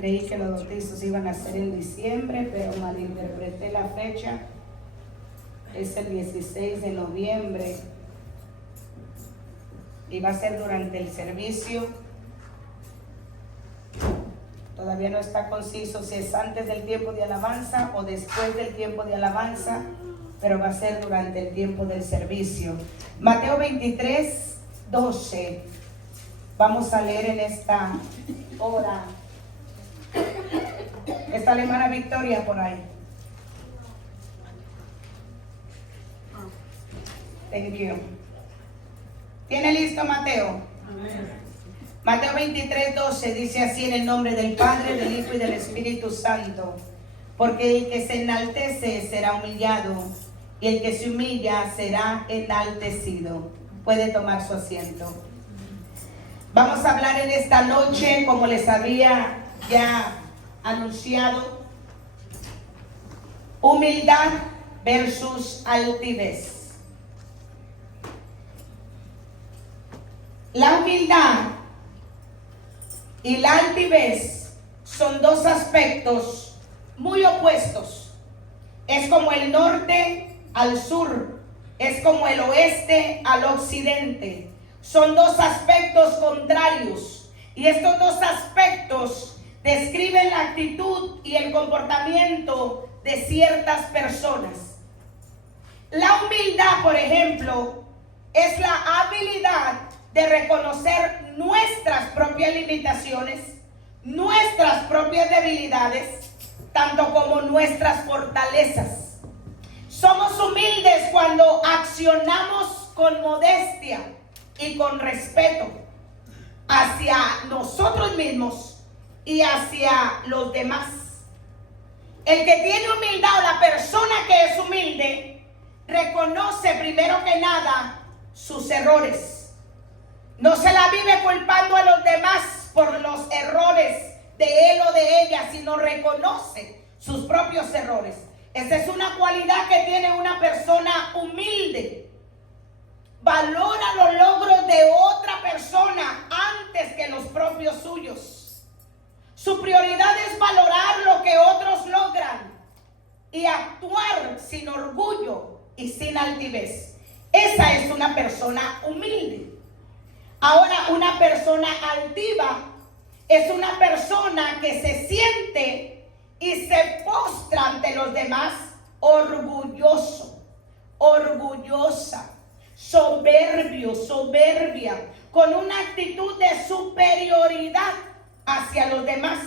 Creí que los bautizos iban a ser en diciembre, pero malinterpreté la fecha. Es el 16 de noviembre y va a ser durante el servicio. Todavía no está conciso si es antes del tiempo de alabanza o después del tiempo de alabanza, pero va a ser durante el tiempo del servicio. Mateo 23, 12. Vamos a leer en esta hora. Está la hermana Victoria por ahí. Thank you. ¿Tiene listo Mateo? Amén. Mateo 23, 12 dice así: en el nombre del Padre, del Hijo y del Espíritu Santo. Porque el que se enaltece será humillado, y el que se humilla será enaltecido. Puede tomar su asiento. Vamos a hablar en esta noche, como les había ya anunciado, humildad versus altivez. La humildad y la altivez son dos aspectos muy opuestos. Es como el norte al sur, es como el oeste al occidente. Son dos aspectos contrarios, y estos dos aspectos describen la actitud y el comportamiento de ciertas personas. La humildad, por ejemplo, es la habilidad de reconocer nuestras propias limitaciones, nuestras propias debilidades, tanto como nuestras fortalezas. Somos humildes cuando accionamos con modestia y con respeto hacia nosotros mismos y hacia los demás. El que tiene humildad, o la persona que es humilde, reconoce primero que nada sus errores. No se la vive culpando a los demás por los errores de él o de ella, sino reconoce sus propios errores. Esa es una cualidad que tiene una persona humilde. Valora los logros de otra persona antes que los propios suyos. Su prioridad es valorar lo que otros logran y actuar sin orgullo y sin altivez. Esa es una persona humilde. Ahora, una persona altiva es una persona que se siente y se postra ante los demás orgulloso, orgullosa, soberbio, soberbia, con una actitud de superioridad hacia los demás.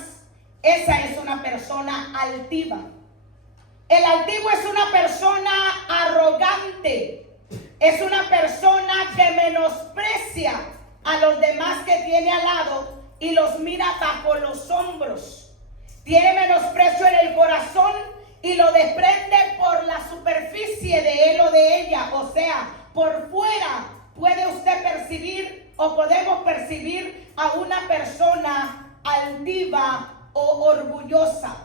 Esa es una persona altiva. El altivo es una persona arrogante, es una persona que menosprecia a los demás que tiene al lado y los mira bajo los hombros. Tiene menosprecio en el corazón y lo desprende por la superficie de él o de ella. O sea, por fuera puede usted percibir o podemos percibir a una persona altiva o orgullosa.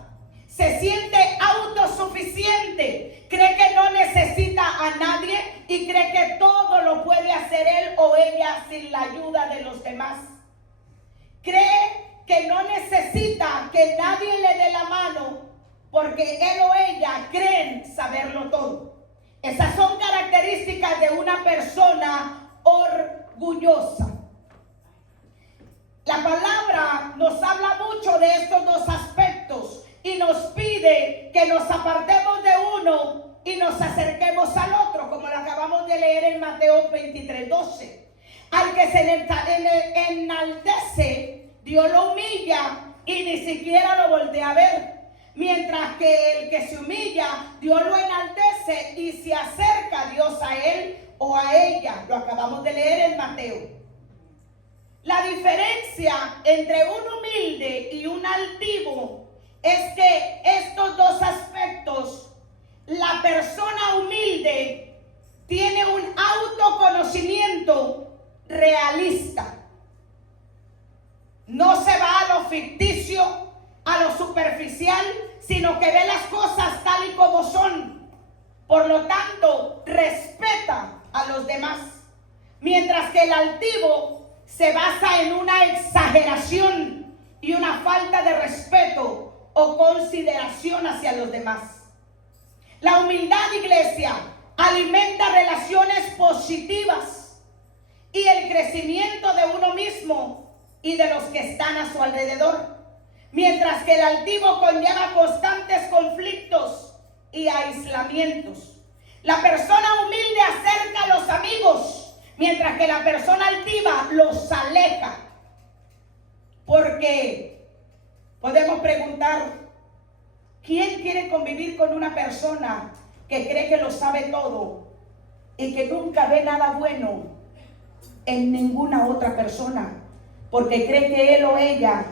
Se siente autosuficiente, cree que no necesita a nadie y cree que todo lo puede hacer él o ella sin la ayuda de los demás. Cree que no necesita que nadie le dé la mano porque él o ella creen saberlo todo. Esas son características de una persona orgullosa. La palabra nos habla mucho de estos dos aspectos y nos pide que nos apartemos de uno y nos acerquemos al otro, como lo acabamos de leer en Mateo 23, 12. Al que se enaltece, Dios lo humilla y ni siquiera lo voltea a ver. Mientras que el que se humilla, Dios lo enaltece y se acerca Dios a él o a ella. Lo acabamos de leer en Mateo. La diferencia entre un humilde y un altivo es que estos dos aspectos, la persona humilde tiene un autoconocimiento realista. No se va a lo ficticio, a lo superficial, sino que ve las cosas tal y como son. Por lo tanto, respeta a los demás. Mientras que el altivo se basa en una exageración y una falta de respeto o consideración hacia los demás. La humildad, iglesia, alimenta relaciones positivas y el crecimiento de uno mismo y de los que están a su alrededor, mientras que el altivo conlleva constantes conflictos y aislamientos. La persona humilde acerca a los amigos, mientras que la persona altiva los aleja. Porque podemos preguntar, ¿quién quiere convivir con una persona que cree que lo sabe todo y que nunca ve nada bueno en ninguna otra persona? Porque cree que él o ella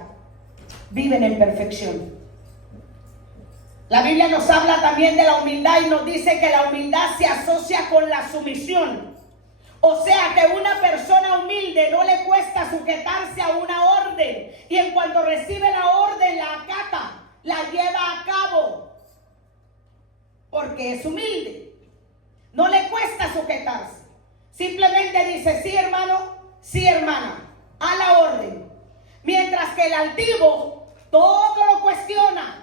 viven en perfección. La Biblia nos habla también de la humildad y nos dice que la humildad se asocia con la sumisión. O sea que una persona humilde no le cuesta sujetarse a una orden y en cuanto recibe la orden la acata, la lleva a cabo, porque es humilde. No le cuesta sujetarse. Simplemente dice, sí hermano, sí hermana, a la orden. Mientras que el altivo todo lo cuestiona,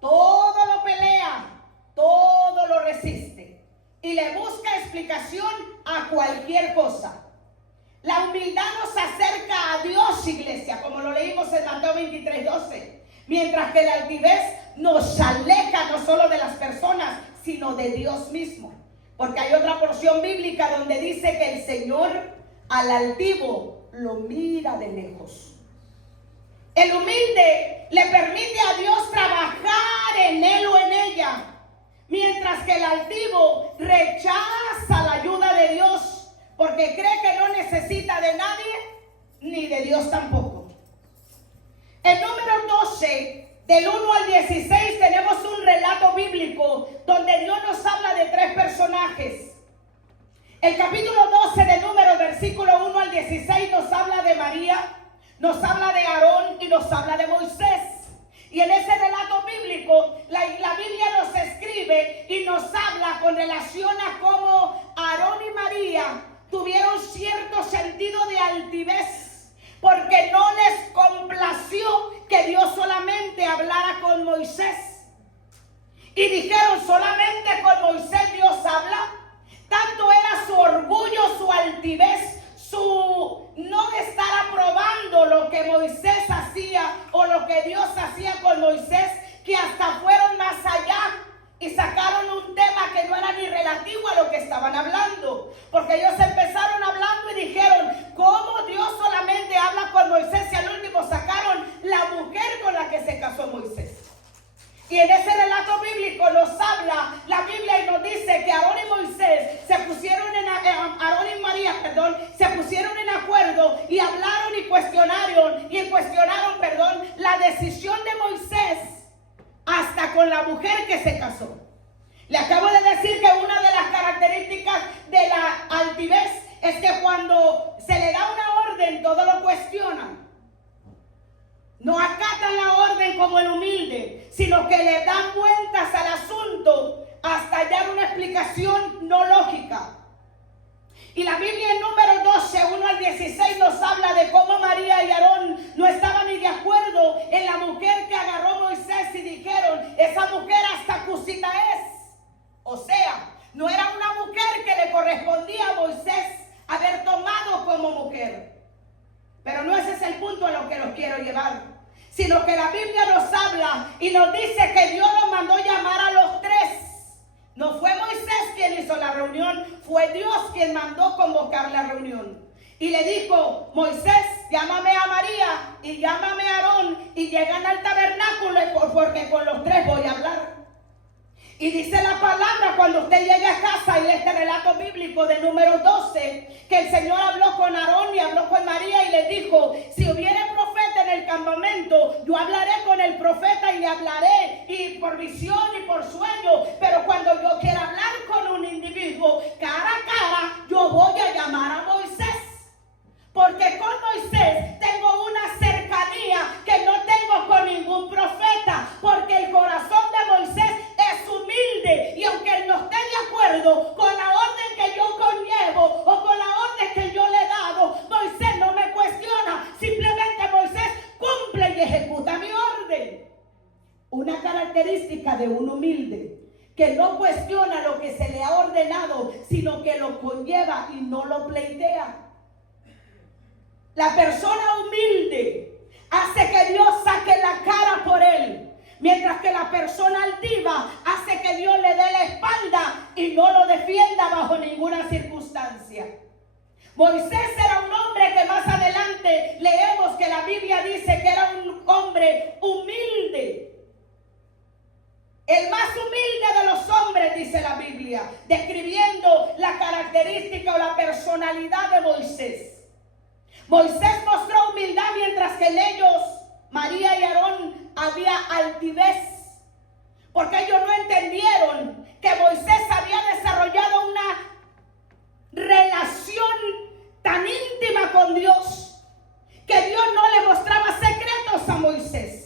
todo lo pelea, todo lo resiste y le busca explicación a cualquier cosa. La humildad nos acerca a Dios, iglesia, como lo leímos en Mateo 23:12, mientras que la altivez nos aleja no solo de las personas, sino de Dios mismo. Porque hay otra porción bíblica donde dice que el Señor al altivo lo mira de lejos. El humilde le permite a Dios trabajar en él o en ella, mientras que el altivo rechaza la ayuda de Dios porque cree que no necesita de nadie ni de Dios tampoco. En número 12, del 1 al 16, tenemos un relato bíblico donde Dios nos habla de 3 personajes. El capítulo 12 de Números, versículo 1 al 16, nos habla de María, nos habla de Aarón y nos habla de Moisés. Y en ese relato bíblico, la Biblia nos escribe y nos habla con relación a cómo Aarón y María tuvieron cierto sentido de altivez, porque no les complació que Dios solamente hablara con Moisés. Y dijeron, solamente con Moisés Dios habla. Tanto era su orgullo, su altivez, su no estar aprobando lo que Moisés hacía o lo que Dios hacía con Moisés, que hasta fueron más allá y sacaron un tema que no era ni relativo a lo que estaban hablando, porque ellos empezaron hablando y dijeron, ¿cómo Dios solamente habla con Moisés? Y al último sacaron la mujer con la que se casó Moisés. Y en ese relato bíblico nos habla la Biblia y nos dice que Aarón y Moisés se pusieron Aarón y María, se pusieron en acuerdo y hablaron y cuestionaron la decisión de Moisés hasta con la mujer que se casó. Le acabo de decir que una de las características de la altivez es que cuando se le da una orden, todo lo cuestionan. No acatan la orden como el humilde, sino que le dan vueltas al asunto hasta hallar una explicación no lógica. Y la Biblia en Números 12, 1 al 16 nos habla de cómo María y Aarón no estaban ni de acuerdo en la mujer que agarró Moisés y dijeron, esa mujer hasta cusita es. O sea, no era una mujer que le correspondía a Moisés haber tomado como mujer. Pero no ese es el punto a lo que los quiero llevar, sino que la Biblia nos habla y nos dice que Dios los mandó llamar a los 3. No fue Moisés quien hizo la reunión, fue Dios quien mandó convocar la reunión. Y le dijo, Moisés, llámame a María y llámame a Aarón y llegan al tabernáculo porque con los 3 voy a hablar. Y dice la palabra, cuando usted llegue a casa y lee este relato bíblico de Números 12, que el Señor habló con Aarón y habló con María y le dijo, si hubiera profeta en el campamento, yo hablaré con el profeta y le hablaré y por visión y por sueño, pero cuando yo quiera hablar con un individuo cara a cara, yo voy a llamar a Moisés. Porque con Moisés tengo una cercanía que no tengo con ningún profeta, porque el corazón de Moisés es humilde y aunque él no esté de acuerdo con la orden que yo conllevo o con la orden que yo le he dado, Moisés no me cuestiona, simplemente Moisés cumple y ejecuta. marca de un humilde, que no cuestiona lo que se le ha ordenado, sino que lo conlleva y no lo pleitea. La persona humilde hace que Dios saque la cara por él, mientras que la persona altiva hace que Dios le dé la espalda y no lo defienda bajo ninguna circunstancia. Moisés era un hombre que más adelante leemos que la Biblia dice que era un hombre humilde. El más humilde de los hombres, dice la Biblia, describiendo la característica o la personalidad de Moisés. Moisés mostró humildad mientras que en ellos, María y Aarón, había altivez. Porque ellos no entendieron que Moisés había desarrollado una relación tan íntima con Dios, que Dios no le mostraba secretos a Moisés.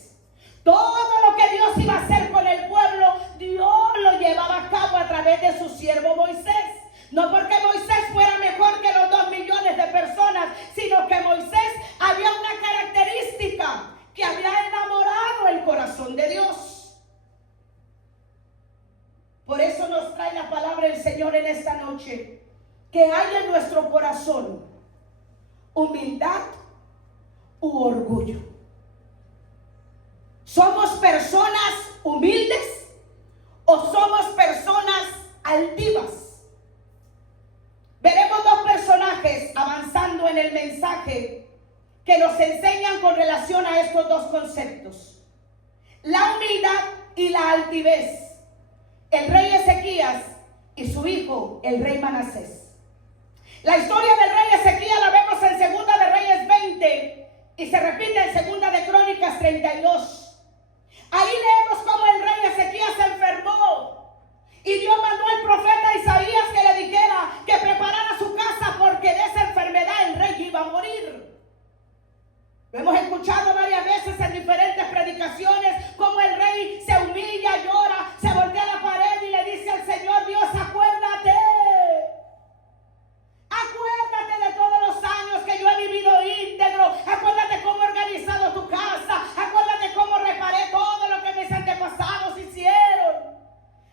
Todo lo que Dios iba a hacer con el pueblo, Dios lo llevaba a cabo a través de su siervo Moisés. No porque Moisés fuera mejor que los 2 millones de personas, sino que Moisés había una característica que había enamorado el corazón de Dios. Por eso nos trae la palabra del Señor en esta noche, que hay en nuestro corazón humildad u orgullo. ¿Somos personas humildes o somos personas altivas? Veremos 2 personajes avanzando en el mensaje que nos enseñan con relación a estos 2 conceptos: la humildad y la altivez. El rey Ezequías y su hijo, el rey Manasés. La historia del rey Ezequías la vemos en Segunda de Reyes 20 y se repite en Segunda de Crónicas 32. Ahí leemos cómo el rey Ezequías se enfermó y Dios mandó al profeta Isaías que le dijera que preparara su casa, porque de esa enfermedad el rey iba a morir. Lo hemos escuchado varias veces en diferentes predicaciones, cómo el rey se humilla, llora, se voltea a la pared y le dice al Señor: Dios, acuérdate de todos los años que yo he vivido íntegro. Acuérdate cómo he organizado tu casa. Acuérdate cómo reparé todo lo que mis antepasados hicieron.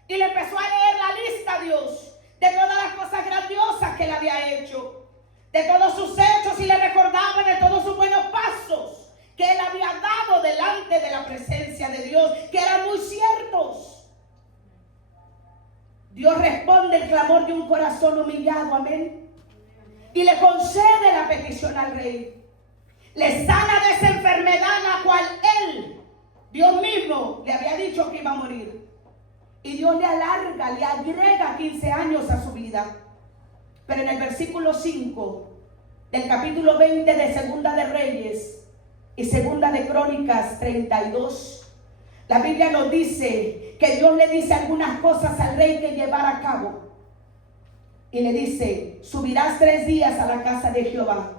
Y le empezó a leer la lista a Dios de todas las cosas grandiosas que él había hecho, de todos sus hechos, y le recordaba de todos sus buenos pasos que él había dado delante de la presencia de Dios, que eran muy ciertos. Dios responde el clamor de un corazón humillado, amén, y le concede la petición al rey. Le sana de esa enfermedad la cual él, Dios mismo, le había dicho que iba a morir. Y Dios le alarga, le agrega 15 años a su vida. Pero en el versículo 5 del capítulo 20 de Segunda de Reyes y Segunda de Crónicas 32, la Biblia nos dice que Dios le dice algunas cosas al rey que llevar a cabo. Y le dice: subirás 3 días a la casa de Jehová.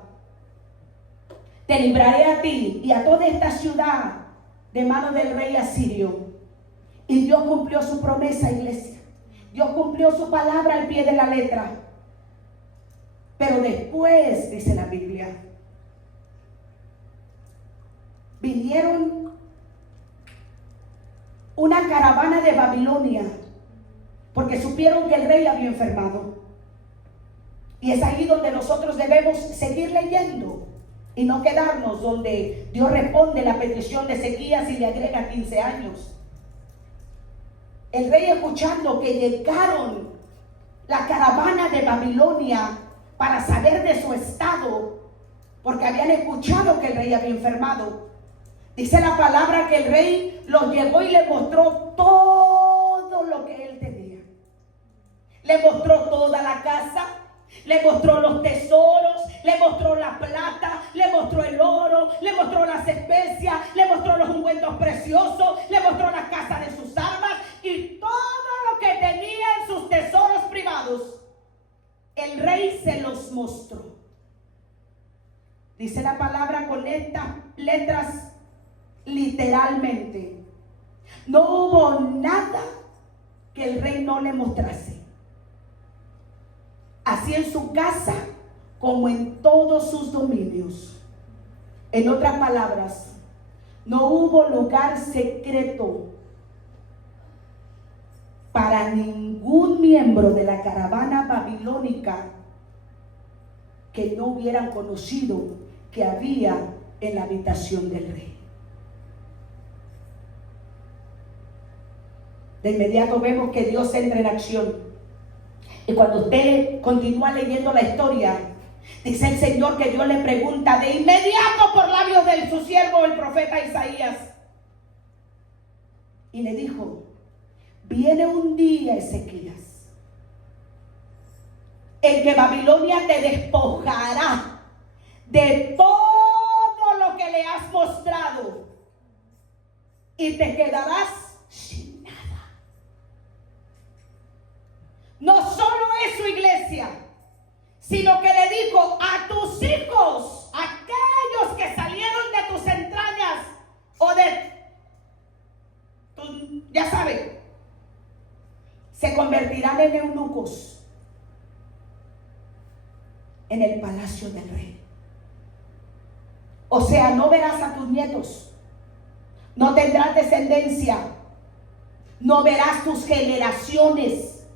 Te libraré a ti y a toda esta ciudad de mano del rey asirio. Y Dios cumplió su promesa, iglesia. Dios cumplió su palabra al pie de la letra. Pero después, dice la Biblia, vinieron una caravana de Babilonia, porque supieron que el rey había enfermado. Y es ahí donde nosotros debemos seguir leyendo y no quedarnos donde Dios responde la petición de Ezequías y le agrega 15 años. El rey, escuchando que llegaron la caravana de Babilonia para saber de su estado, porque habían escuchado que el rey había enfermado, dice la palabra que el rey los llevó y le mostró todo lo que él tenía. Le mostró toda la casa, le mostró los tesoros, le mostró la plata, le mostró el oro, le mostró las especias, le mostró los ungüentos preciosos, le mostró la casa de sus armas y todo lo que tenía en sus tesoros privados. El rey se los mostró. Dice la palabra con estas letras literalmente: no hubo nada que el rey no le mostrase, así en su casa como en todos sus dominios. En otras palabras, no hubo lugar secreto para ningún miembro de la caravana babilónica que no hubieran conocido que había en la habitación del rey. De inmediato vemos que Dios entra en acción. Y cuando usted continúa leyendo la historia, dice el Señor que Dios le pregunta de inmediato por labios de su siervo, el profeta Isaías. Y le dijo: viene un día, Ezequías, en que Babilonia te despojará de todo lo que le has mostrado y te quedarás sin nada. No solo eso, iglesia, sino que le dijo a tus hijos, aquellos que salieron de tus entrañas o de tus, ya saben, se convertirán en eunucos en el palacio del rey. O sea, no verás a tus nietos, no tendrás descendencia, no verás tus generaciones.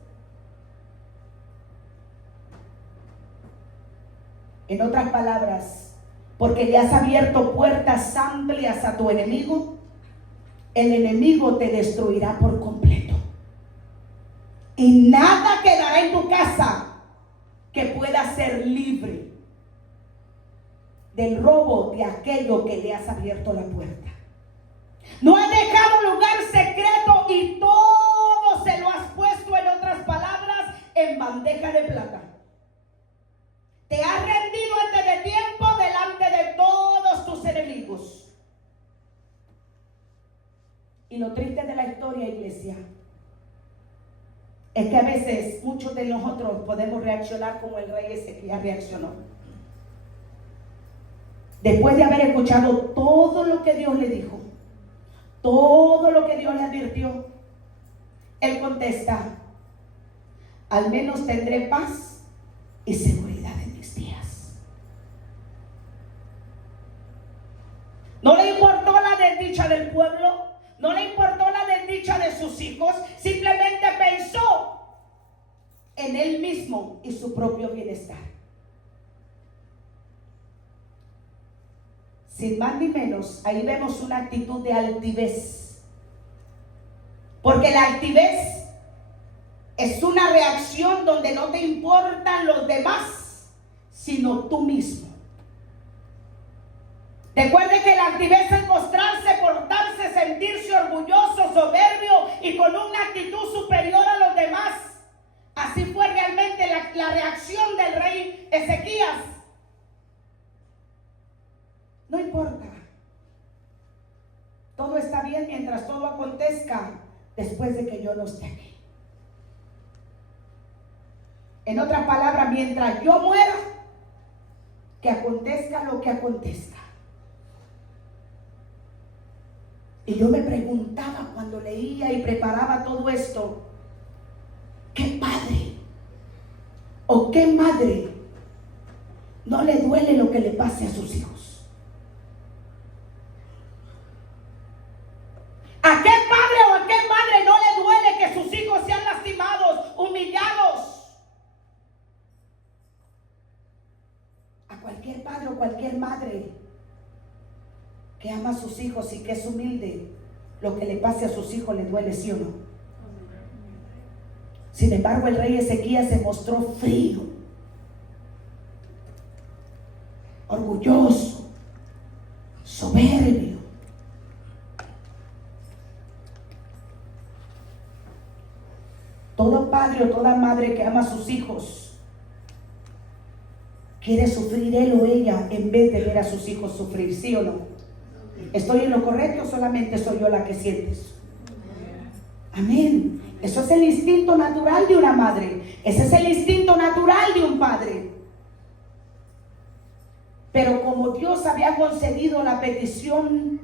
En otras palabras, porque le has abierto puertas amplias a tu enemigo, el enemigo te destruirá por completo. Y nada quedará en tu casa que pueda ser libre del robo de aquello que le has abierto la puerta. No has dejado lugar secreto y todo se lo has puesto, en otras palabras, en bandeja de plata. Te has rendido antes de tiempo delante de todos tus enemigos. Y lo triste de la historia, iglesia, es que a veces muchos de nosotros podemos reaccionar como el rey Ezequías reaccionó. Después de haber escuchado todo lo que Dios le dijo, todo lo que Dios le advirtió, él contesta: al menos tendré paz y seguridad en mis días. No le importó la desdicha del pueblo, no le importó la desdicha de sus hijos, simplemente pensó en él mismo y su propio bienestar. Sin más ni menos, ahí vemos una actitud de altivez. Porque la altivez es una reacción donde no te importan los demás, sino tú mismo. Recuerde que la altivez es mostrarse, portarse, sentirse orgulloso, soberbio y con una actitud superior a los demás. Así fue realmente la reacción del rey Ezequías. No importa. Todo está bien mientras todo acontezca después de que yo no esté aquí. En otras palabras, mientras yo muera, que acontezca lo que acontezca. Y yo me preguntaba cuando leía y preparaba todo esto, ¿qué padre o qué madre no le duele lo que le pase a sus hijos? ¿A qué padre o a qué madre no le duele que sus hijos sean lastimados, humillados? A cualquier padre o cualquier madre que ama a sus hijos y que es humilde, lo que le pase a sus hijos le duele, ¿sí o no? Sin embargo, el rey Ezequías se mostró frío, orgulloso, soberbio. Todo padre o toda madre que ama a sus hijos quiere sufrir él o ella en vez de ver a sus hijos sufrir, ¿sí o no? ¿Estoy en lo correcto o solamente soy yo la que siente eso? Amén. Eso es el instinto natural de una madre. Ese es el instinto natural de un padre. Pero como Dios había concedido la petición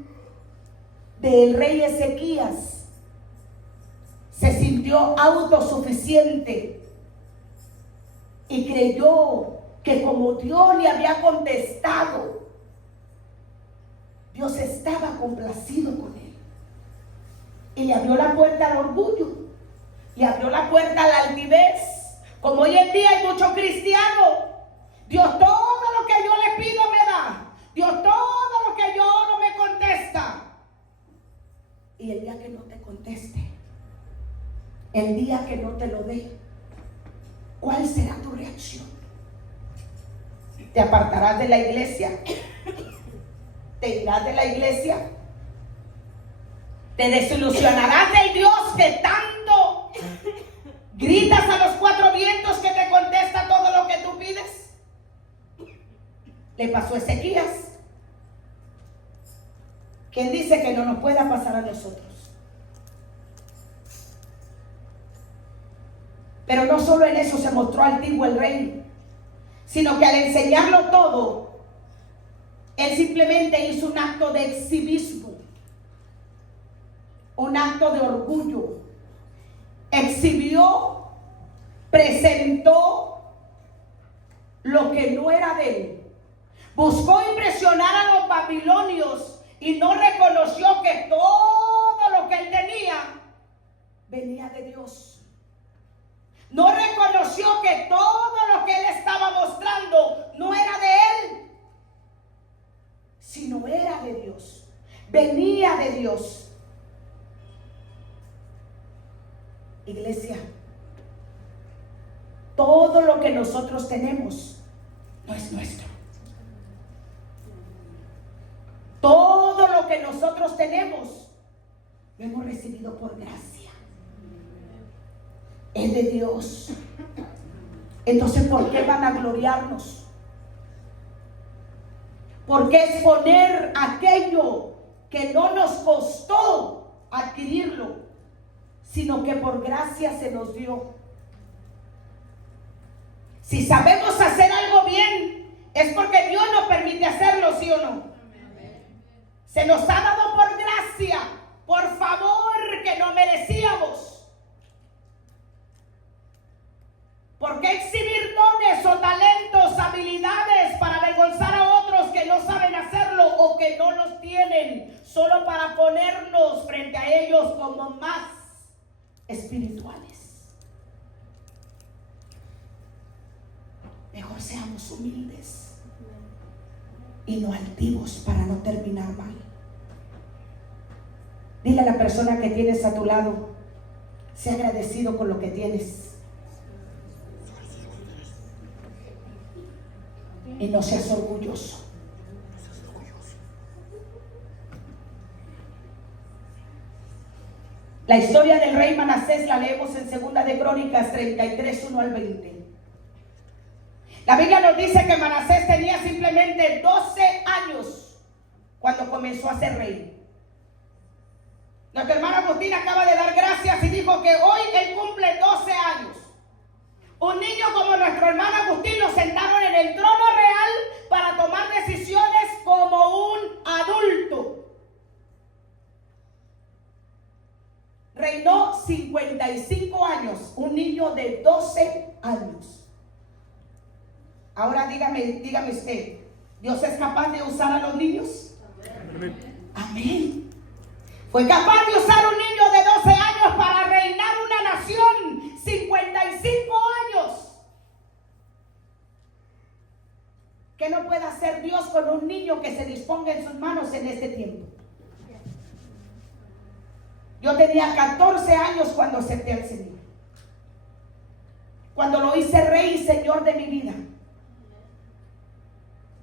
del rey Ezequías, se sintió autosuficiente y creyó que como Dios le había contestado, Dios estaba complacido con él y le abrió la puerta al orgullo. Le abrió la puerta a la altivez. Como hoy en día hay muchos cristianos. Dios todo lo que yo le pido me da. Dios todo lo que yo no me contesta. Y el día que no te conteste, el día que no te lo dé, ¿cuál será tu reacción? ¿Te apartarás de la iglesia? ¿Te irás de la iglesia? ¿Te desilusionarás del Dios que tanto gritas a los cuatro vientos que te contesta todo lo que tú pides? Le pasó a Ezequías. ¿Quién dice que no nos pueda pasar a nosotros? Pero no solo en eso se mostró altivo el rey, sino que al enseñarlo todo, él simplemente hizo un acto de exhibismo, un acto de orgullo. Exhibió, presentó lo que no era de él. Buscó impresionar a los babilonios y no reconoció que todo lo que él tenía venía de Dios. No reconoció que todo lo que él estaba mostrando no era de él, sino era de Dios. Venía de Dios. Iglesia, todo lo que nosotros tenemos no es nuestro. Todo lo que nosotros tenemos lo hemos recibido por gracia. Es de Dios. Entonces, ¿por qué van a gloriarnos? ¿Por qué exponer aquello que no nos costó adquirirlo, sino que por gracia se nos dio? Si sabemos hacer algo bien, es porque Dios nos permite hacerlo, ¿sí o no? Se nos ha dado por gracia, por favor que no merecíamos. ¿Por qué exhibir dones o talentos, habilidades para avergonzar a otros que no saben hacerlo o que no los tienen, solo para ponernos frente a ellos como más espirituales? Mejor seamos humildes y no altivos para no terminar mal. Dile a la persona que tienes a tu lado, sé agradecido con lo que tienes. Y no seas orgulloso. La historia del rey Manasés la leemos en 2 de Crónicas 33, 1 al 20. La Biblia nos dice que Manasés tenía simplemente 12 años cuando comenzó a ser rey. Nuestro hermano Agustín acaba de dar gracias y dijo que hoy él cumple 12 años. Un niño como nuestro hermano Agustín lo sentaron en el trono real para tomar decisiones como un adulto. Reinó 55 años, un niño de 12 años. Ahora dígame usted, ¿Dios es capaz de usar a los niños? Amén. Amén. Fue capaz de usar un niño de 12 años para reinar una nación 55 años. ¿Qué no puede hacer Dios con un niño que se disponga en sus manos en este tiempo? Yo tenía 14 años cuando acepté al Señor. Cuando lo hice rey y señor de mi vida.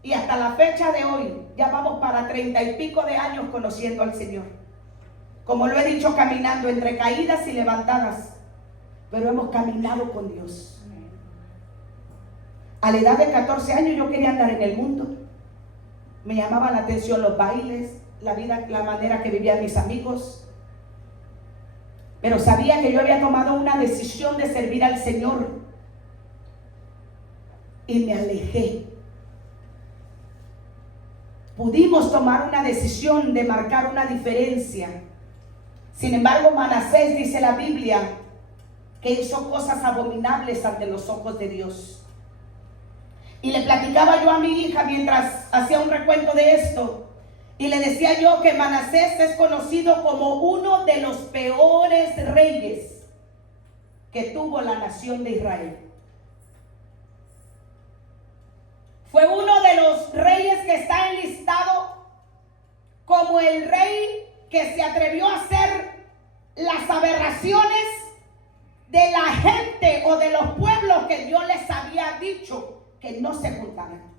Y hasta la fecha de hoy, ya vamos para 30 y pico de años conociendo al Señor. Como lo he dicho, caminando entre caídas y levantadas, pero hemos caminado con Dios. A la edad de 14 años yo quería andar en el mundo. Me llamaban la atención los bailes, la vida, la manera que vivían mis amigos. Pero sabía que yo había tomado una decisión de servir al Señor. Y me alejé. Pudimos tomar una decisión de marcar una diferencia. Sin embargo, Manasés, dice la Biblia, que hizo cosas abominables ante los ojos de Dios. Y le platicaba yo a mi hija mientras hacía un recuento de esto, y le decía yo que Manasés es conocido como uno de los peores reyes que tuvo la nación de Israel. Fue uno de los reyes que está enlistado como el rey que se atrevió a hacer las aberraciones de la gente o de los pueblos que Dios les había dicho que no se juntaran.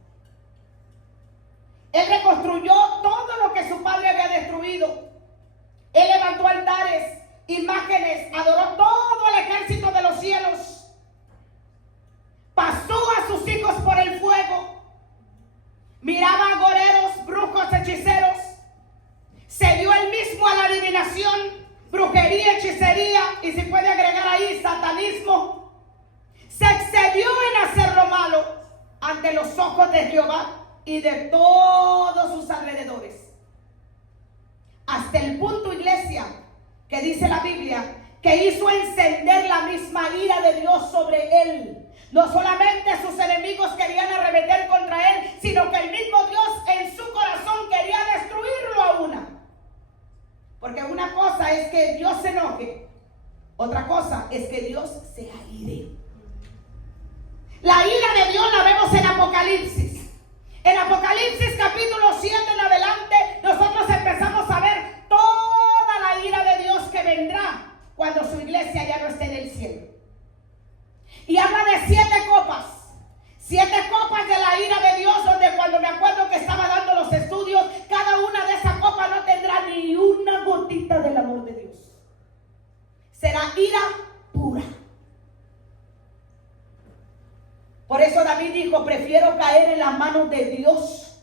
Él reconstruyó todo lo que su padre había destruido. Él levantó altares, imágenes, adoró todo el ejército de los cielos. Pasó a sus hijos por el fuego. Miraba a agoreros, brujos, hechiceros. Se dio él mismo a la adivinación, brujería, hechicería, y se puede agregar ahí satanismo. Se excedió en hacer lo malo ante los ojos de Jehová y de todos sus alrededores. Hasta el punto, iglesia, que dice la Biblia, que hizo encender la misma ira de Dios sobre él. No solamente sus enemigos querían arremeter contra él, sino que el mismo Dios en su corazón quería destruirlo a una. Porque una cosa es que Dios se enoje, otra cosa es que Dios se aire. La ira de Dios la vemos en Apocalipsis. En Apocalipsis capítulo 7 en adelante, nosotros empezamos a ver toda la ira de Dios que vendrá cuando su iglesia ya no esté en el cielo. Y habla de 7 copas. 7 copas de la ira de Dios, donde cuando me acuerdo que estaba dando los estudios, cada una de esas copas no tendrá ni una gotita del amor de Dios. Será ira pura. Por eso David dijo, prefiero caer en las manos de Dios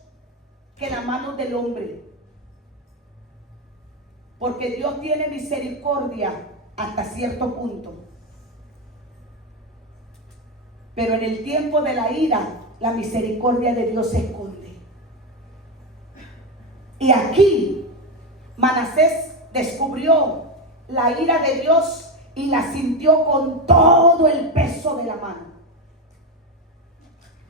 que en las manos del hombre. Porque Dios tiene misericordia hasta cierto punto. Pero en el tiempo de la ira, la misericordia de Dios se esconde. Y aquí, Manasés descubrió la ira de Dios y la sintió con todo el peso de la mano.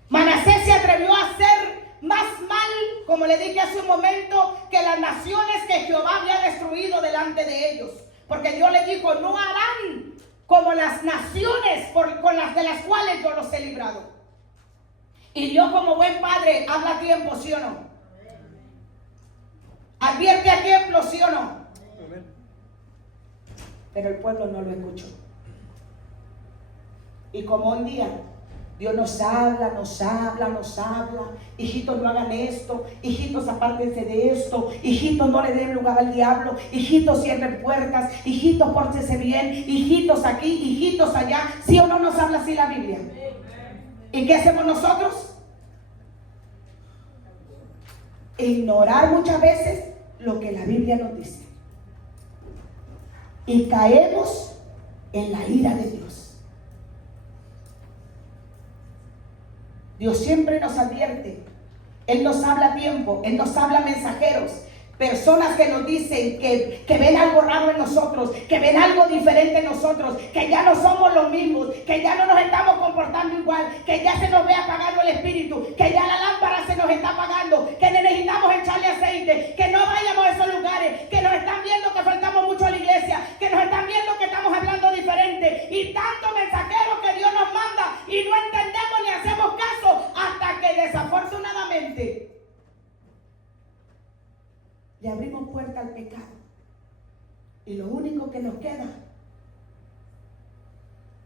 Manasés se atrevió a hacer más mal, como le dije hace un momento, que las naciones que Jehová había destruido delante de ellos. Porque Dios le dijo, no harán como las naciones con las de las cuales yo los he librado. Y Dios, como buen padre, habla a tiempo, ¿sí o no? Advierte a tiempo, ¿sí o no? Pero el pueblo no lo escuchó. Y como un día Dios nos habla. Hijitos, no hagan esto. Hijitos, apártense de esto. Hijitos, no le den lugar al diablo. Hijitos, cierren puertas. Hijitos, pórtense bien. Hijitos aquí, hijitos allá. ¿Sí o no nos habla así la Biblia? ¿Y qué hacemos nosotros? Ignorar muchas veces lo que la Biblia nos dice. Y caemos en la ira de Dios. Dios siempre nos advierte. Él nos habla a tiempo. Él nos habla mensajeros. Personas que nos dicen que ven algo raro en nosotros, que ven algo diferente en nosotros, que ya no somos los mismos, que ya no nos estamos comportando igual, que ya se nos ve apagando el espíritu, que ya la lámpara se nos está apagando, que necesitamos echarle aceite, que no vayamos a esos lugares, que nos están viendo que faltamos mucho a la iglesia, que nos están viendo que estamos hablando diferente, y tantos mensajeros que Dios nos manda y no entendemos ni hacemos caso hasta que desafortunadamente le abrimos puerta al pecado. Y lo único que nos queda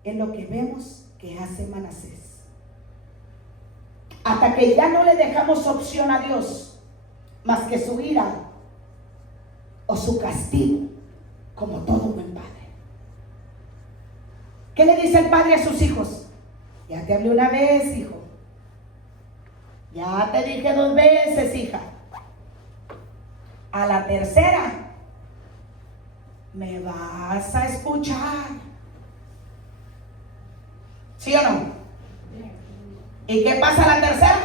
es lo que vemos que hace Manasés. Hasta que ya no le dejamos opción a Dios más que su ira o su castigo, como todo buen padre. ¿Qué le dice el padre a sus hijos? Ya te hablé una vez, hijo. Ya te dije 2 veces, hija. A la tercera, me vas a escuchar. ¿Sí o no? ¿Y qué pasa a la tercera?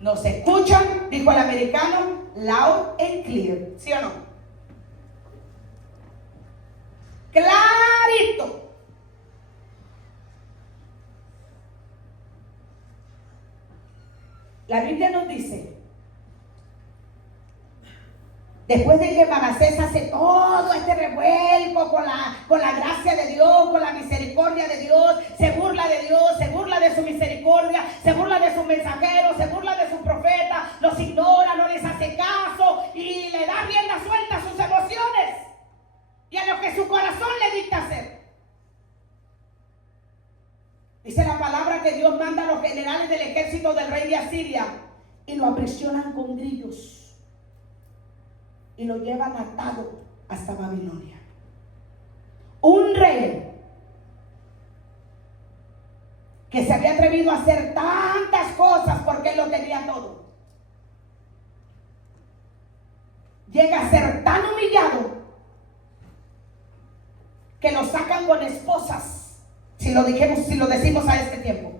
Nos escuchan, dijo el americano, loud and clear. ¿Sí o no? Clarito. La Biblia nos dice Después de que Manasés hace todo este revuelco con la gracia de Dios, con la misericordia de Dios, se burla de Dios, se burla de su misericordia, se burla de sus mensajeros, se burla de sus profetas, los ignora, no les hace caso y le da rienda suelta a sus emociones y a lo que su corazón le dicta hacer. Dice la palabra que Dios manda a los generales del ejército del rey de Asiria y lo aprisionan con grillos y lo llevan atado hasta Babilonia. Un rey que se había atrevido a hacer tantas cosas porque él lo tenía todo, llega a ser tan humillado que lo sacan con esposas, si lo decimos a este tiempo.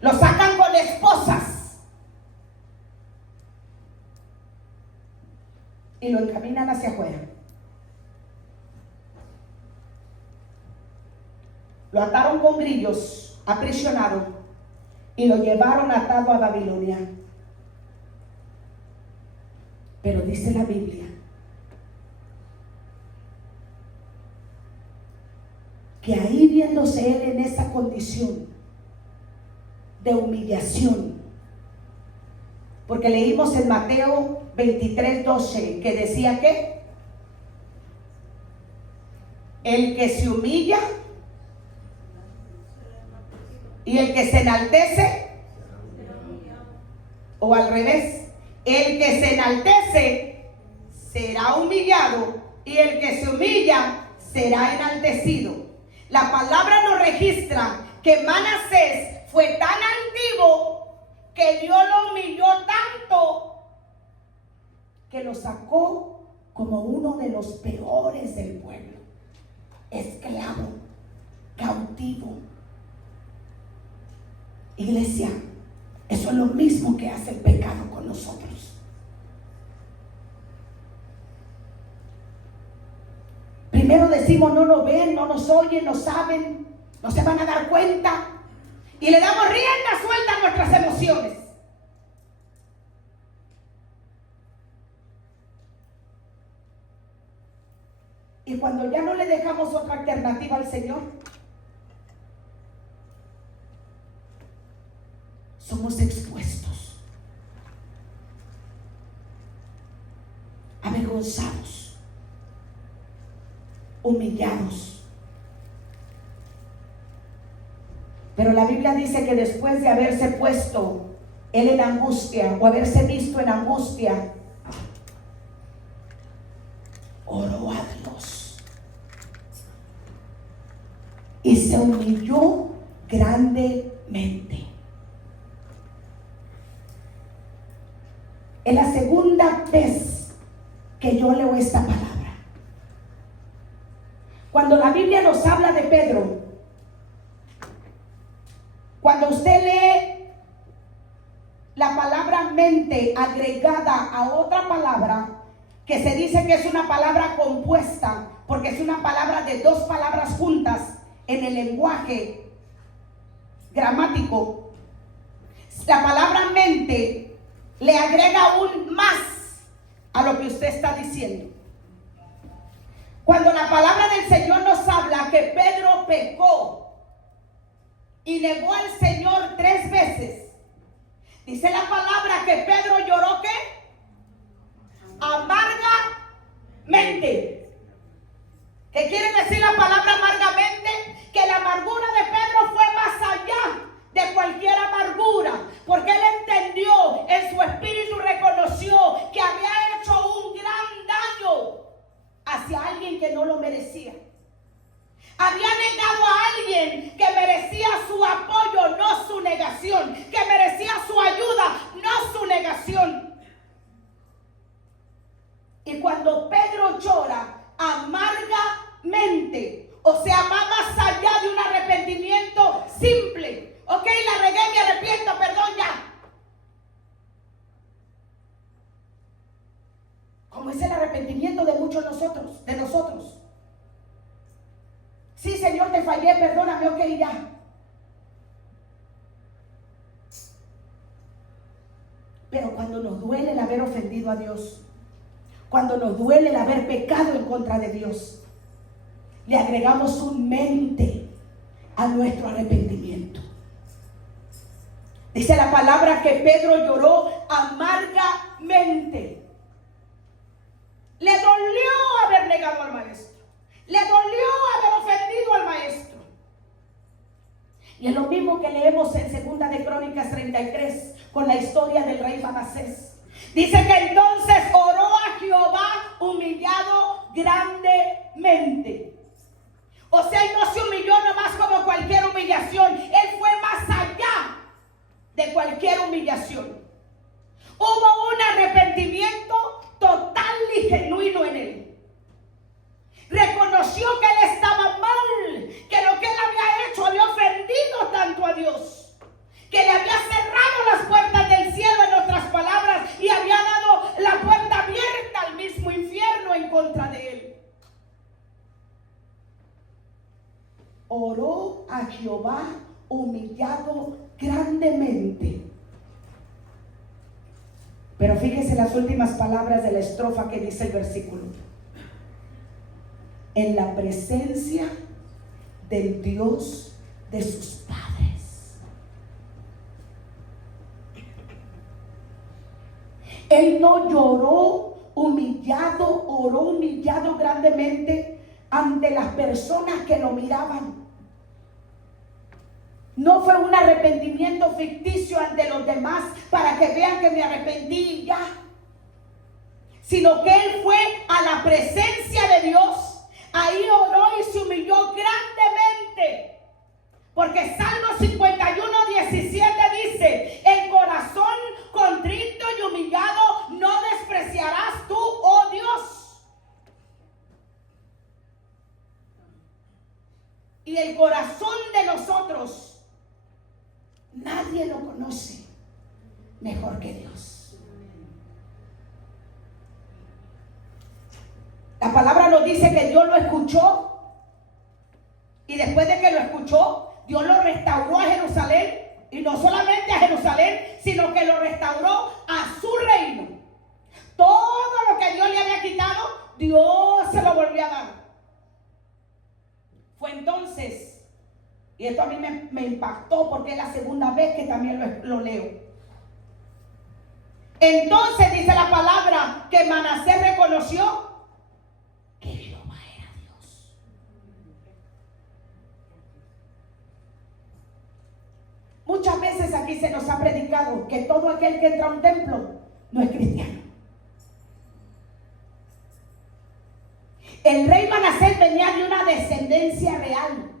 Lo sacan con esposas y lo encaminan hacia afuera. Lo ataron con grillos, aprisionado, y lo llevaron atado a Babilonia. Pero dice la Biblia que ahí, viéndose él en esa condición de humillación, porque leímos en Mateo 23:12 que decía que el que se humilla y el que se enaltece, o al revés, el que se enaltece será humillado y el que se humilla será enaltecido. La palabra nos registra que Manasés fue tan altivo que Dios lo humilló tanto que lo sacó como uno de los peores del pueblo, esclavo, cautivo. Iglesia, eso es lo mismo que hace el pecado con nosotros. Primero decimos: no nos ven, no nos oyen, no saben, no se van a dar cuenta, y le damos rienda suelta a nuestras emociones. Y cuando ya no le dejamos otra alternativa al Señor, somos expuestos, avergonzados, humillados. Pero la Biblia dice que después de haberse puesto él en angustia, o haberse visto en angustia, oró a Dios y se humilló grandemente. Es la segunda vez que yo leo esta palabra. Cuando la Biblia nos habla de Pedro, cuando usted lee la palabra mente agregada a otra palabra, que se dice que es una palabra compuesta, porque es una palabra de dos palabras juntas en el lenguaje gramático, la palabra mente le agrega aún más a lo que usted está diciendo. Cuando la palabra del Señor nos habla que Pedro pecó y negó al Señor 3 veces, dice la palabra que Pedro lloró ¿qué? Amargamente. ¿Qué quiere decir la palabra amargamente? Que la amargura de Pedro fue más allá de cualquier amargura, porque él entendió, en su espíritu reconoció que había hecho un gran daño hacia alguien que no lo merecía. Había negado a alguien que merecía su apoyo, no su negación, que merecía su ayuda, no su negación. Y cuando Pedro llora amargamente, o sea, va más allá de un arrepentimiento simple. Ok, la regué, me arrepiento, perdón ya. Como es el arrepentimiento de muchos de nosotros. Sí, Señor, te fallé, perdóname, ok, ya. Pero cuando nos duele el haber ofendido a Dios, cuando nos duele el haber pecado en contra de Dios, le agregamos un mente a nuestro arrepentimiento. Dice la palabra que Pedro lloró amargamente. Le dolió haber negado al maestro. Le dolió haber ofendido al maestro. Y es lo mismo que leemos en 2 de Crónicas 33 con la historia del rey Manasés. Dice que entonces oró a Jehová humillado grandemente. O sea, él no se humilló nomás como cualquier humillación. Él fue más allá de cualquier humillación. Hubo un arrepentimiento total y genuino en él. Reconoció que él estaba mal, que lo que él había hecho había ofendido tanto a Dios, que le había cerrado las puertas del cielo, en otras palabras, y había dado la puerta abierta al mismo infierno en contra de él. Oró a Jehová humillado grandemente. Pero fíjese las últimas palabras de la estrofa que dice el versículo: en la presencia del Dios de sus padres. Él no lloró humillado, oró humillado grandemente ante las personas que lo miraban. No fue un arrepentimiento ficticio ante los demás para que vean que me arrepentí y ya, sino que él fue a la presencia de Dios. Ahí oró y se humilló grandemente. Porque Salmo 51:17 dice: el corazón contrito y humillado no despreciarás tú, oh Dios. Y el corazón de nosotros nadie lo conoce mejor que Dios. La palabra nos dice que Dios lo escuchó, y después de que lo escuchó, Dios lo restauró a Jerusalén, y no solamente a Jerusalén, sino que lo restauró a su reino. Todo lo que Dios le había quitado, Dios se lo volvió a dar. Fue entonces, y esto a mí me impactó porque es la segunda vez que también lo leo. Entonces dice la palabra que Manasés reconoció que Jehová era Dios. Muchas veces aquí se nos ha predicado que todo aquel que entra a un templo no es cristiano. El rey Manasés venía de una descendencia real.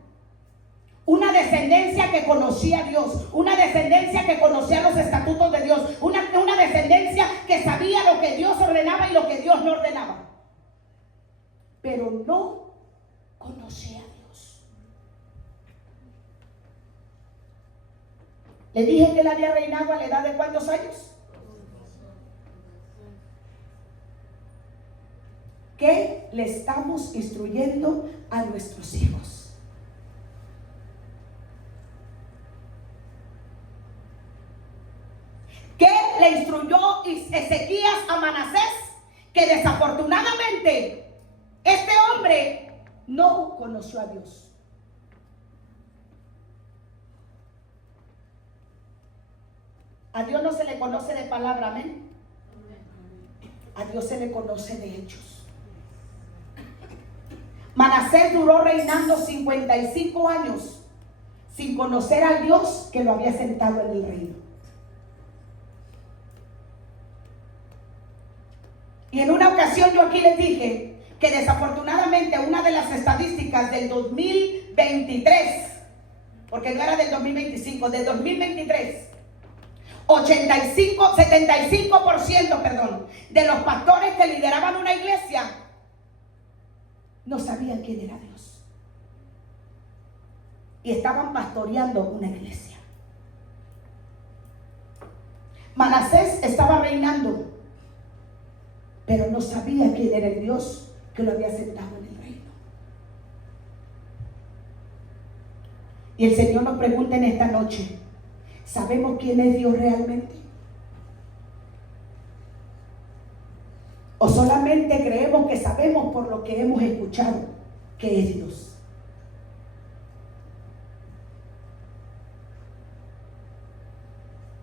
Una descendencia que conocía a Dios, una descendencia que conocía los estatutos de Dios, una descendencia que sabía lo que Dios ordenaba y lo que Dios no ordenaba. Pero no conocía a Dios. Le dije que él había reinado a la edad de ¿cuántos años? ¿Qué le estamos instruyendo a nuestros hijos? ¿Qué le instruyó Ezequías a Manasés? Que desafortunadamente este hombre no conoció a Dios. A Dios no se le conoce de palabra, amén. A Dios se le conoce de hechos. Manasés duró reinando 55 años sin conocer al Dios que lo había sentado en el reino. Y en una ocasión yo aquí les dije que desafortunadamente una de las estadísticas del 2023, porque no era del 2025, del 2023, 75% de los pastores que lideraban una iglesia no sabían quién era Dios. Y estaban pastoreando una iglesia. Manasés estaba reinando, pero no sabía quién era el Dios que lo había sentado en el reino. Y el Señor nos pregunta en esta noche: ¿sabemos quién es Dios realmente? ¿O solamente creemos que sabemos por lo que hemos escuchado que es Dios?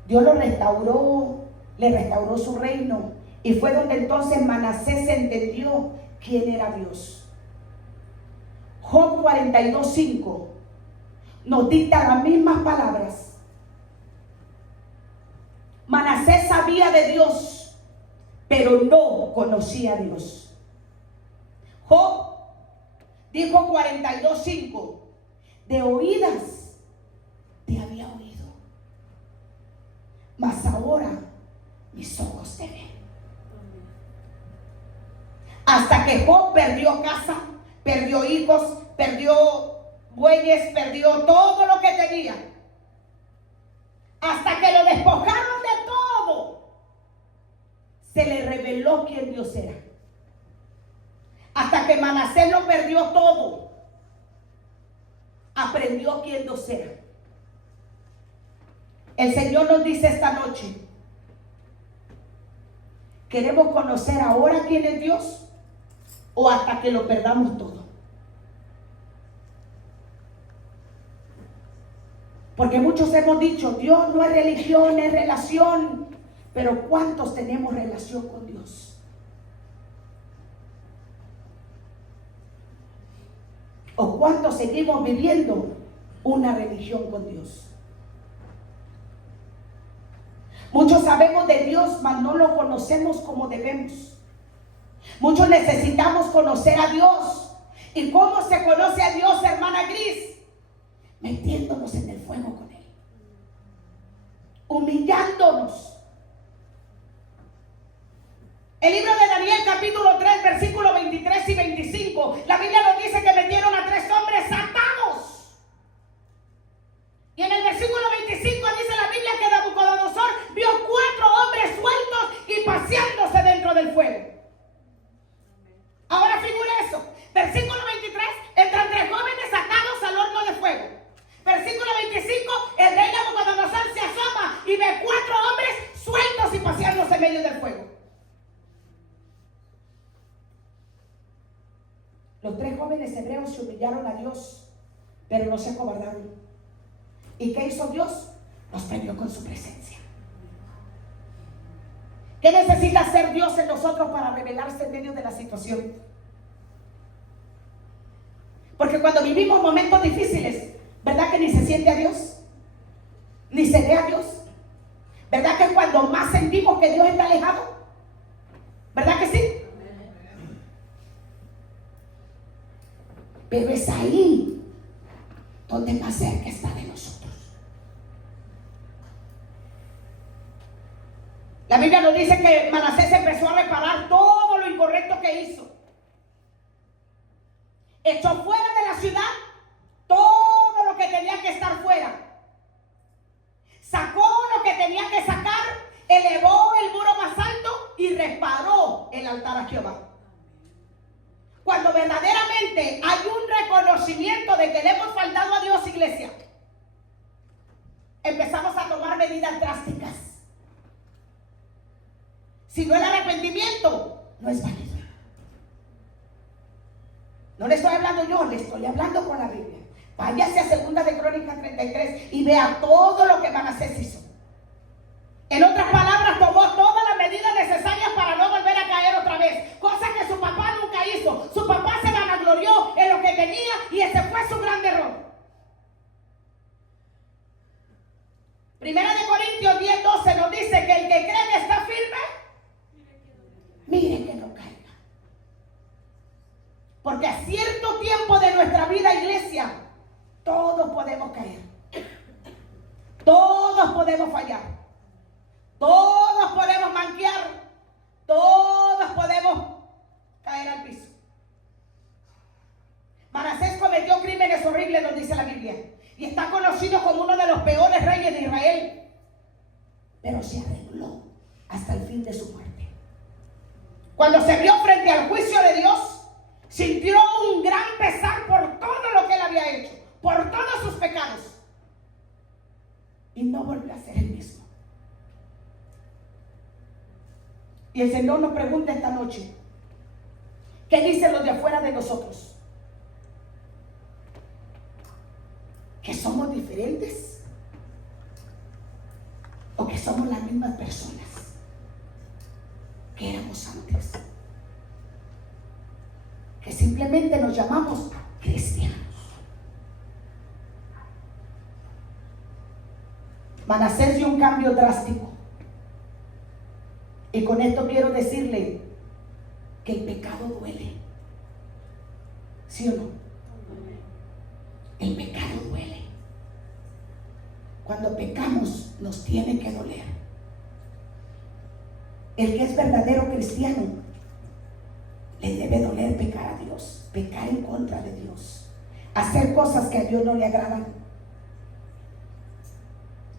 Dios lo restauró, le restauró su reino, y fue donde entonces Manasés entendió quién era Dios. Job 42:5 nos dicta las mismas palabras. Manasés sabía de Dios, pero no conocía a Dios. Job dijo 42:5, de oídas te había oído, mas ahora mis ojos te ven. Hasta que Job perdió casa, perdió hijos, perdió bueyes, perdió todo lo que tenía. Hasta que lo despojaron de todo, se le reveló quién Dios era. Hasta que Manasés lo perdió todo, aprendió quién Dios era. El Señor nos dice esta noche: ¿queremos conocer ahora quién es Dios o hasta que lo perdamos todo? Porque muchos hemos dicho, Dios no es religión, es relación. Pero ¿cuántos tenemos relación con Dios? ¿O cuántos seguimos viviendo una religión con Dios? Muchos sabemos de Dios, mas no lo conocemos como debemos. Muchos necesitamos conocer a Dios. ¿Y cómo se conoce a Dios, hermana Gris? Metiéndonos en el fuego con Él, humillándonos. El libro de Daniel capítulo 3 versículos 23 y 25, la Biblia nos dice que metieron a 3 hombres atados. Y en el versículo 25 dice la Biblia que Nabucodonosor vio 4 hombres sueltos y paseándose dentro del fuego. Ahora figura eso. Versículo 23, entran 3 jóvenes atados al horno de fuego. Versículo 25, el rey Nabucodonosor se asoma y ve 4 hombres sueltos y paseándose en medio del fuego. Los 3 jóvenes hebreos se humillaron a Dios, pero no se acobardaron. ¿Y qué hizo Dios? Los premió con su presencia. ¿Qué necesita hacer Dios en nosotros para revelarse en medio de la situación? Porque cuando vivimos momentos difíciles, ¿verdad que ni se siente a Dios? Ni se ve a Dios. ¿Verdad que es cuando más sentimos que Dios está alejado? ¿Verdad que sí? Pero es ahí donde más cerca está de nosotros. La Biblia nos dice que Manasés empezó a reparar todo lo incorrecto que hizo. Echó fuera de la ciudad todo lo que tenía que estar fuera. Sacó lo que tenía que sacar, elevó el muro más alto y reparó el altar a Jehová. Cuando verdaderamente hay un reconocimiento de que le hemos faltado a Dios, iglesia, empezamos a tomar medidas drásticas. Si no, el arrepentimiento no es válido. No le estoy hablando yo, le estoy hablando con la Biblia. Váyase a 2 de Crónicas 33 y vea todo lo que Manasés hizo. En otras palabras, tomó todas las medidas necesarias para no volver a caer otra vez. Cosa que su papá nunca hizo. Su papá se vanaglorió en lo que tenía y ese fue su gran error. 1 Corintios 10:12 nos dice que el que cree que está firme, mire que no caiga. Porque a cierto tiempo de nuestra vida, iglesia, todos podemos caer. Todos podemos fallar. Todos podemos manquear. Todos podemos caer al piso. Manasés cometió crímenes horribles, nos dice la Biblia. Y está conocido como uno de los peores reyes de Israel. Pero se arregló hasta el fin de su muerte. Cuando se vio frente al juicio de Dios, sintió un gran pesar por todo lo que él había hecho, por todos sus pecados. Y no volvió a ser el mismo. Y el Señor nos pregunta esta noche, ¿qué dicen los de afuera de nosotros? ¿Que somos diferentes? ¿O que somos las mismas personas que éramos antes? Que simplemente nos llamamos cristianos. Manasés dio un cambio drástico. Y con esto quiero decirle que el pecado duele. ¿Sí o no? El pecado duele. Cuando pecamos nos tiene que doler. El que es verdadero cristiano le debe doler pecar a Dios, pecar en contra de Dios, hacer cosas que a Dios no le agradan.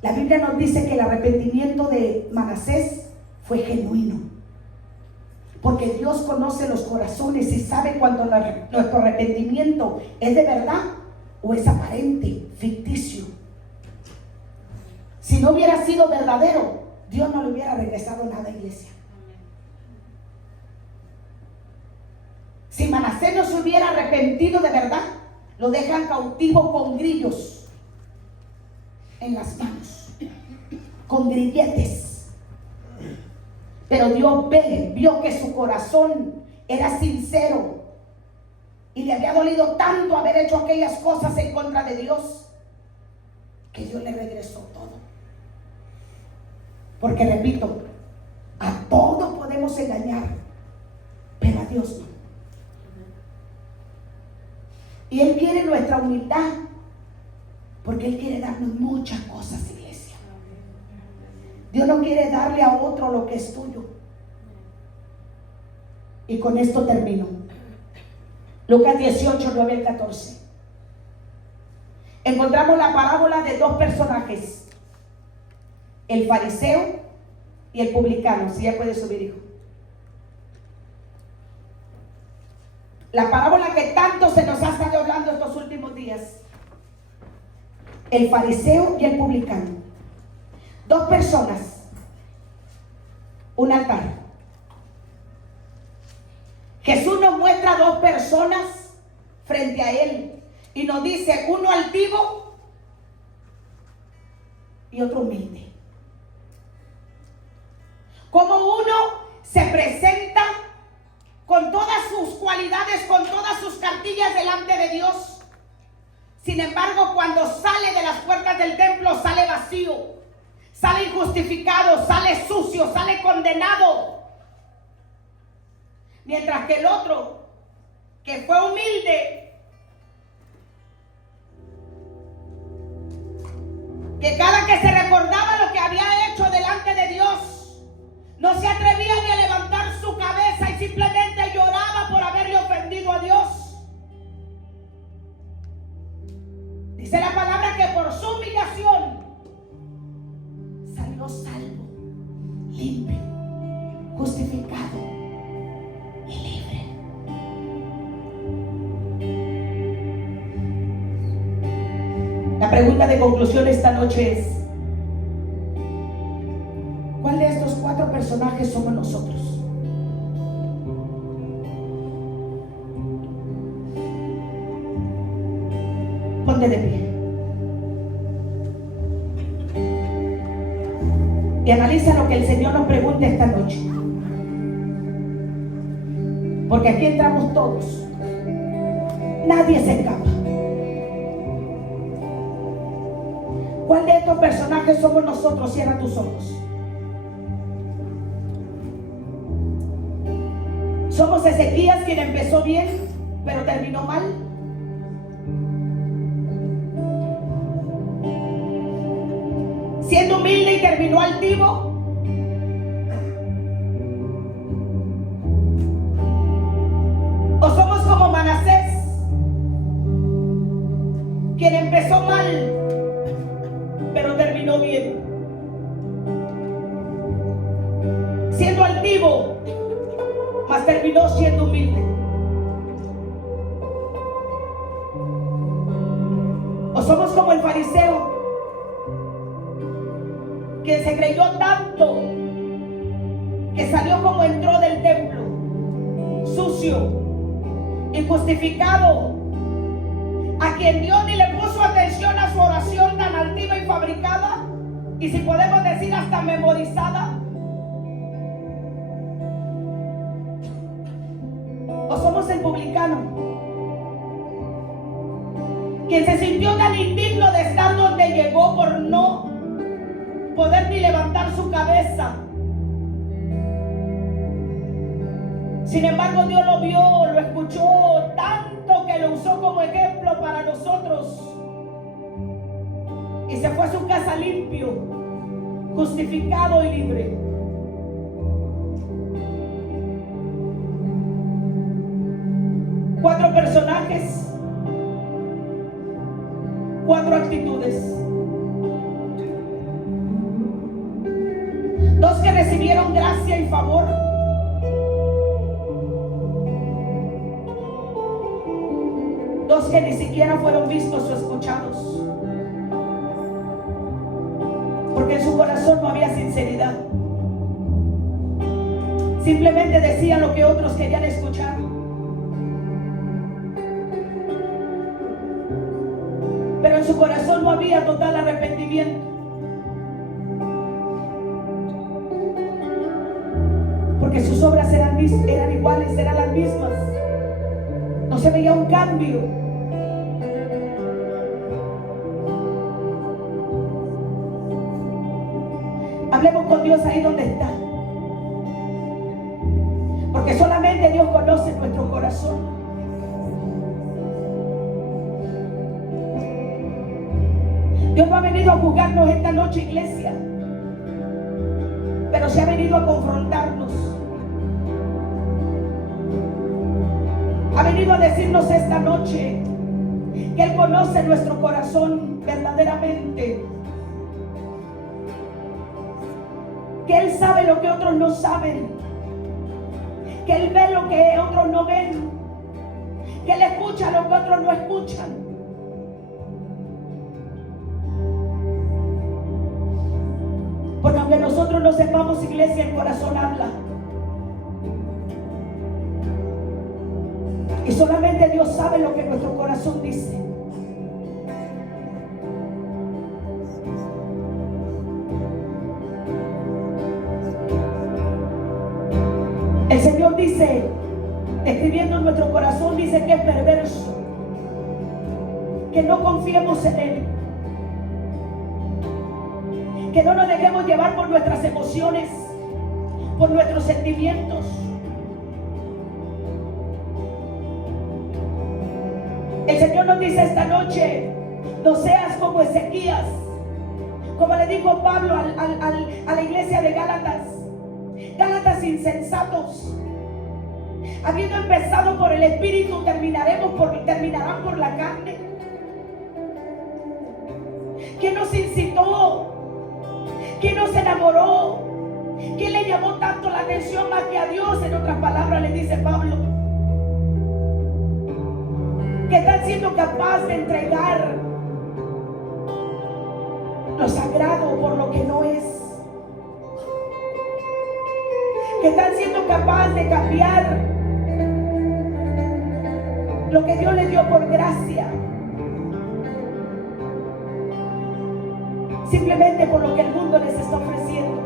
La Biblia nos dice que el arrepentimiento de Manasés fue genuino, porque Dios conoce los corazones y sabe cuando nuestro arrepentimiento es de verdad o es aparente, ficticio. Si no hubiera sido verdadero, Dios no le hubiera regresado nada, iglesia. Si Manasés no se hubiera arrepentido de verdad, lo dejan cautivo con grillos en las manos, con grilletes. Pero Dios vio que su corazón era sincero y le había dolido tanto haber hecho aquellas cosas en contra de Dios, que Dios le regresó todo. Porque repito, a todos podemos engañar, pero a Dios no. Y Él quiere nuestra humildad, porque Él quiere darnos muchas cosas, iglesia. Dios no quiere darle a otro lo que es tuyo. Y con esto termino. Lucas 18, 9 al 14. Encontramos la parábola de dos personajes: el fariseo y el publicano. Si ya puede subir, hijo. La parábola que tanto se nos ha estado hablando estos últimos días. El fariseo y el publicano. Dos personas. Un altar. Jesús nos muestra dos personas frente a Él. Y nos dice, uno altivo y otro humilde. Como uno se presenta con todas sus cualidades, con todas sus cartillas delante de Dios. Sin embargo, cuando sale de las puertas del templo, sale vacío, sale injustificado, sale sucio, sale condenado. Mientras que el otro, que fue humilde, que cada que se recordaba lo que había hecho delante de Dios, no se atrevía ni a levantar su cabeza y simplemente lloraba por haberle ofendido a Dios. Dice la palabra que por su humillación salió salvo, limpio, justificado y libre. La pregunta de conclusión esta noche es: ¿cuál de estos cuatro personajes somos nosotros? Ponte de pie y analiza lo que el Señor nos pregunta esta noche, porque aquí entramos todos, nadie se escapa. ¿Cuál de estos personajes somos nosotros? Cierra tus ojos. ¿Somos Ezequías, quien empezó bien pero terminó mal? ¿Siendo humilde y terminó altivo? ¿O somos como Manasés, quien empezó mal pero terminó bien? Siendo altivo, mas terminó siendo humilde. O somos como el fariseo, que se creyó tanto que salió como entró del templo, sucio, injustificado, a quien Dios ni le puso atención a su oración tan altiva y fabricada, y si podemos decir hasta memorizada. O somos el publicano, quien se sintió tan indigno de estar donde llegó por no poder ni levantar su cabeza. Sin embargo, Dios lo vio, lo escuchó tanto que lo usó como ejemplo para nosotros. Y se fue a su casa limpio, justificado y libre. Cuatro personajes, cuatro actitudes. Dos que recibieron gracia y favor. Dos que ni siquiera fueron vistos o escuchados, porque en su corazón no había sinceridad. Simplemente decían lo que otros querían escuchar. Pero en su corazón no había total arrepentimiento. Porque sus obras eran iguales, eran las mismas. No se veía un cambio. Hablemos con Dios ahí donde está. Porque solamente Dios conoce nuestro corazón. Dios no ha venido a juzgarnos esta noche, iglesia, pero se ha venido a confrontarnos. Ha venido a decirnos esta noche que Él conoce nuestro corazón verdaderamente, que Él sabe lo que otros no saben, que Él ve lo que otros no ven, que Él escucha lo que otros no escuchan. Porque aunque nosotros no sepamos, iglesia, el corazón habla. Y solamente Dios sabe lo que nuestro corazón dice. El Señor dice, escribiendo en nuestro corazón, dice que es perverso, que no confiemos en Él, que no nos dejemos llevar por nuestras emociones, por nuestros sentimientos. El Señor nos dice esta noche, no seas como Ezequías, como le dijo Pablo a la iglesia de Gálatas. Gálatas insensatos, habiendo empezado por el Espíritu, terminarán por la carne. ¿Quién nos incitó? ¿Quién nos enamoró? ¿Quién le llamó tanto la atención más que a Dios? En otras palabras le dice Pablo, que están siendo capaz de entregar lo sagrado por lo que no es, que están siendo capaz de cambiar lo que Dios les dio por gracia, simplemente por lo que el mundo les está ofreciendo.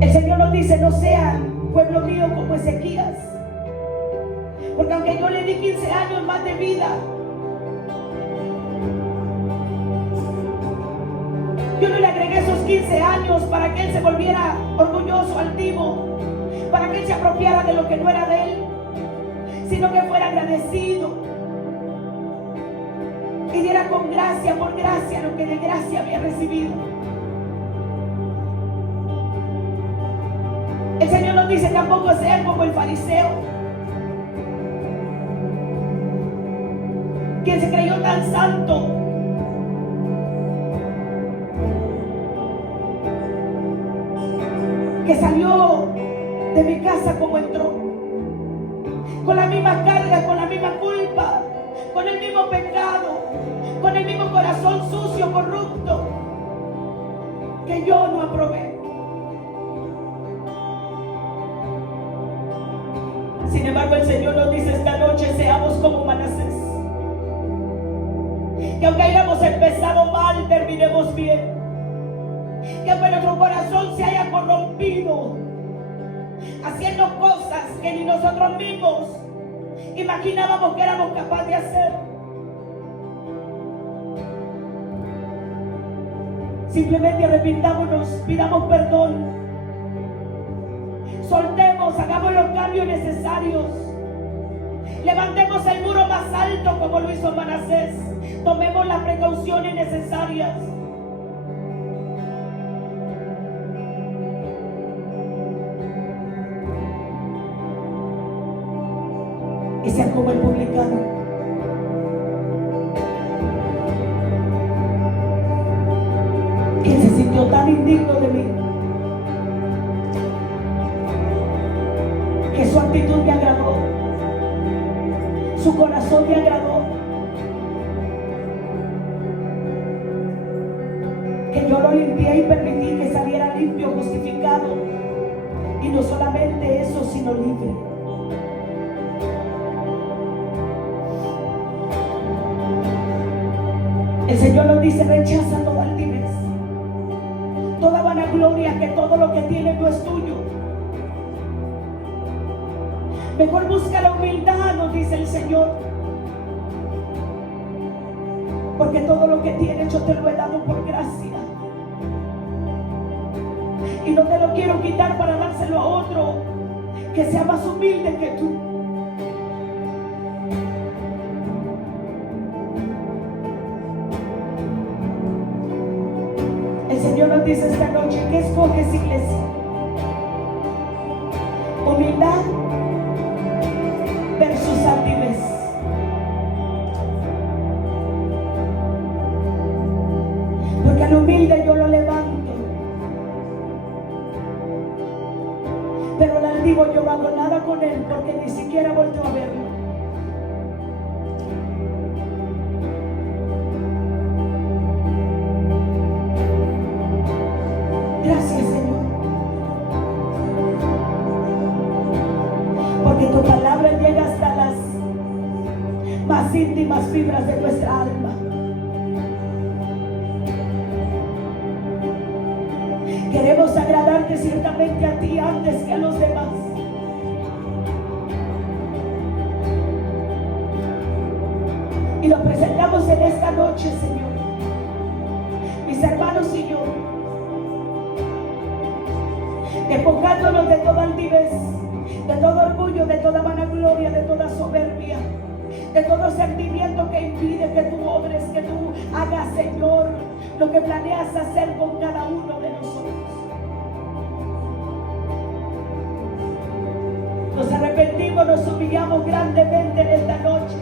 El Señor nos dice, no sean, pueblo mío, como Ezequías, porque aunque yo le di 15 años más de vida, yo no le agregué esos 15 años para que él se volviera orgulloso, altivo, para que él se apropiara de lo que no era de él, sino que fuera agradecido y diera con gracia, por gracia, lo que de gracia había recibido. El Señor nos dice, tampoco sean como el fariseo, quien se creyó tan santo, que salió de mi casa como entró, con la misma carga, con la misma culpa, con el mismo pecado, con el mismo corazón sucio, corrupto. que yo no aprobé. Sin embargo, el Señor nos dice esta noche: seamos como Manasés, que aunque hayamos empezado mal, terminemos bien. Que aunque nuestro corazón se haya corrompido haciendo cosas que ni nosotros mismos imaginábamos que éramos capaces de hacer, simplemente arrepintámonos, pidamos perdón, soltemos, hagamos los cambios necesarios, levantemos el muro más alto como lo hizo Manasés, tomemos las precauciones necesarias. Y sean como el publicano, que se sintió tan indigno de mí, que su actitud me agradó, su corazón me agradó, que yo lo limpié y permití que saliera limpio, justificado, y no solamente eso, sino libre. El Señor nos dice: rechaza toda altivez, toda vanagloria, que todo lo que tienes no es tuyo. Mejor busca la humildad, nos dice el Señor, porque todo lo que tienes yo te lo he dado por gracia, y no te lo quiero quitar para dárselo a otro que sea más humilde que tú. El Señor nos dice esta noche: ¿qué escoges, iglesia? Humildad versus altivez. Porque al humilde yo lo levanto, pero al altivo yo no hago nada con él, porque ni siquiera volteo a verlo. Gracias, Señor, porque tu palabra llega hasta las más íntimas fibras de nuestra alma. Queremos agradarte ciertamente a ti antes que a los demás. Y lo presentamos en esta noche, Señor, mis hermanos y yo, despojándonos de toda altivez, de todo orgullo, de toda vanagloria, de toda soberbia, de todo sentimiento que impide que tú obres, que tú hagas, Señor, lo que planeas hacer con cada uno de nosotros. Nos arrepentimos, nos humillamos grandemente en esta noche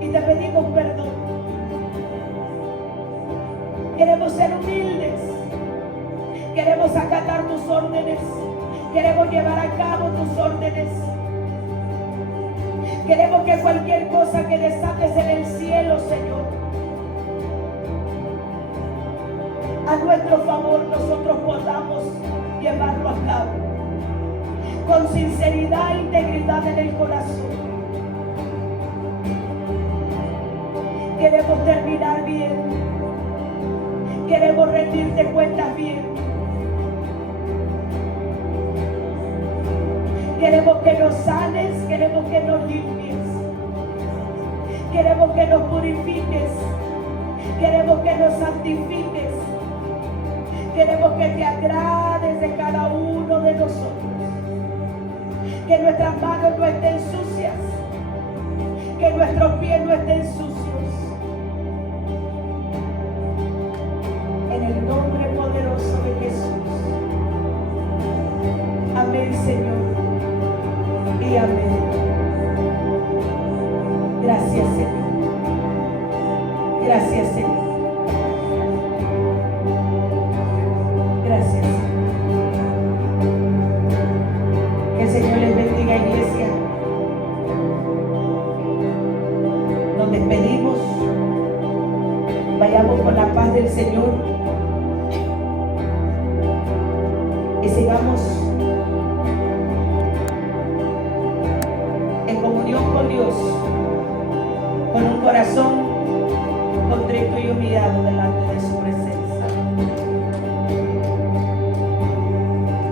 y te pedimos perdón. Queremos ser humildes, queremos acatar tus órdenes, queremos llevar a cabo tus órdenes. Queremos que cualquier cosa que desates en el cielo, Señor, a nuestro favor nosotros podamos llevarlo a cabo con sinceridad e integridad en el corazón. Queremos terminar bien, queremos rendirte cuentas bien, queremos que nos sanes, queremos que nos limpies, queremos que nos purifiques, queremos que nos santifiques, queremos que te agrades de cada uno de nosotros, que nuestras manos no estén sucias, que nuestros pies no estén sucios. En el nombre poderoso de Jesús. Amén, Señor. Y amén. Gracias, Señor. Gracias, Señor. Gracias. Que el Señor les bendiga, iglesia. Nos despedimos. Vayamos con la paz del Señor. y sigamos en comunión con Dios, con un corazón contrito y humillado delante de su presencia.